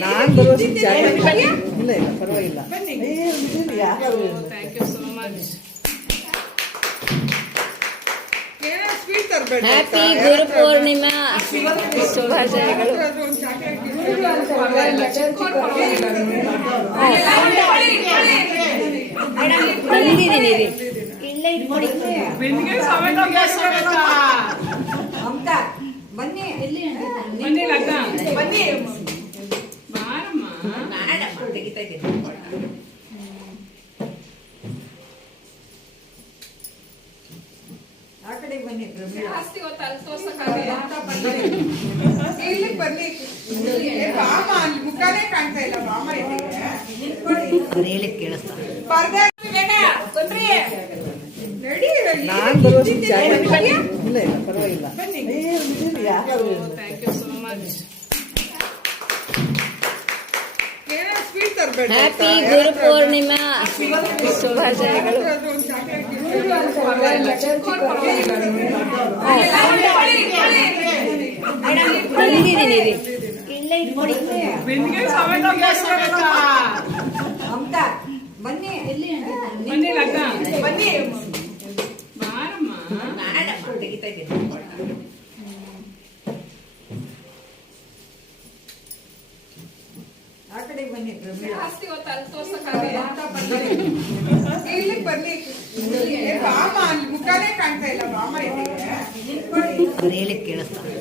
ನಾನ್ ಬರುವ ಇಲ್ಲ. ಇಲ್ಲ ಪರವಾಗಿಲ್ಲ. ಏ, ಇಲ್ಲ, ಯಾಕೆ ಅವ್ರು ಇಲ್ಲ? Thank you so much sweet ತರಬೇಡ? Happy Guru Purnima ಶುಭಾಶಯಗಳು ರೀ ಇಲ್ಲೇ? ಮಮತಾ ಬನ್ನಿ. ಬನ್ನಿ. ತೆಗಿತಾ ಇದ್ದೀನಿ. ಆ ಕಡೆ ಬನ್ನಿ. ಜಾಸ್ತಿ ಅಲ್ಲಿ ತೋರ್ಸಕ್ಕಾಗಲ್ಲ. ಇಲ್ಲಿಗೆ ಬರ್ಲಿ ಏ, ಬಾಮ ಅಲ್ಲಿ ಮುಖಾನೇ ಕಾಣ್ತಾ ಇಲ್ಲ. ಬಾಮ ಕೇಳಿಸ್ತಾ ಇಲ್ಲ. ಪರವಾಗಿಲ್ಲ. Thank you so much happy Guru Purnima ಶುಭಾಶಯಗಳು ರೀ? ಮಮತಾ ಬನ್ನಿ ಬನ್ನಿ ಬನ್ನಿ ಬಾರಮ್ಮ ತೆಗಿತಾ ಇದ್ದೀನಿ ಆ ಕಡೆ ಬನ್ನಿ ಪ್ರಮೀಳಾ ಜಾಸ್ತಿ ಹೊತ್ತು ಅಲ್ಲಿ ಬಂದಿದ್ರು ಇಲ್ಲಿ ಬರ್ಲಿ ಬಾಮ ಅಲ್ಲಿ ಮುಖಾನೇ ಕಾಣ್ತಾ ಇಲ್ಲ. ಬಾಮ ಇದೆ. ಕೇಳಿಸ್ತಾರೆ